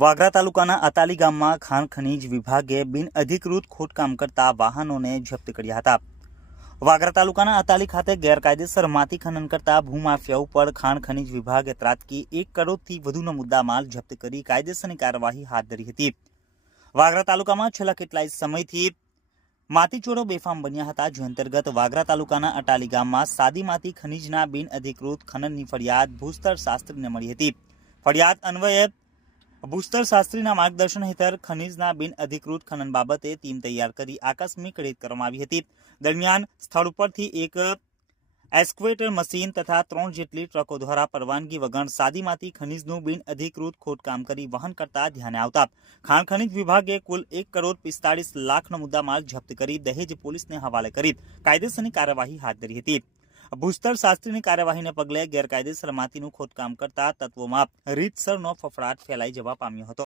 વાગરા તાલુકાના અતાલી ગામમાં ખાણ ખનીજ વિભાગે બિનઅધિકૃત ખોદકામ કરતા વાહનોને જપ્ત કર્યા હતા। વાગરા તાલુકાના અતાલી ખાતે ગેરકાયદેસર માટી ખનન કરતા ભૂમાફિયાઓ પર ખાણ ખનીજ વિભાગે ત્રાટકી 1 કરોડથી વધુનો મુદ્દામાલ જપ્ત કરી કાયદેસરની કાર્યવાહી હાથ ધરી હતી। વાગરા તાલુકામાં છેલ્લા કેટલાય સમયથી માટીચોરો બેફામ બન્યા હતા, જે અંતર્ગત વાગરા તાલુકાના અટાલી ગામમાં સાદી માટી ખનીજના બિનઅધિકૃત ખનનની ફરિયાદ ભૂસ્તર શાસ્ત્રીને મળી હતી। ફરિયાદ અન્વયે ભૂસ્તર શાસ્ત્રીના માર્ગદર્શન હેઠળ ખનીજના બિનઅધિકૃત ખનન બાબતે ટીમ તૈયાર કરી આકસ્મિક રેડ કરવામાં આવી હતી। દરમિયાન સ્થળ ઉપરથી એક એસ્કવેટર મશીન તથા 3 જેટલી ટ્રકો દ્વારા પરવાનગી વગર સાદી માટી ખનીજનું બિનઅધિકૃત ખોદકામ કરી વહન કરતા ધ્યાને આવતા ખાણ ખનીજ વિભાગે કુલ 1 કરોડ 45 લાખનો મુદ્દામાલ જપ્ત કરી દહેજ પોલીસને હવાલે કરી કાયદેસરની કાર્યવાહી હાથ ધરી હતી। ભૂસ્તર શાસ્ત્રીની કાર્યવાહીને પગલે ગેરકાયદેસર માટીનું ખોદકામ કરતા તત્વોમાં રીતસરનો ફફડાટ ફેલાઈ જવા પામ્યો હતો।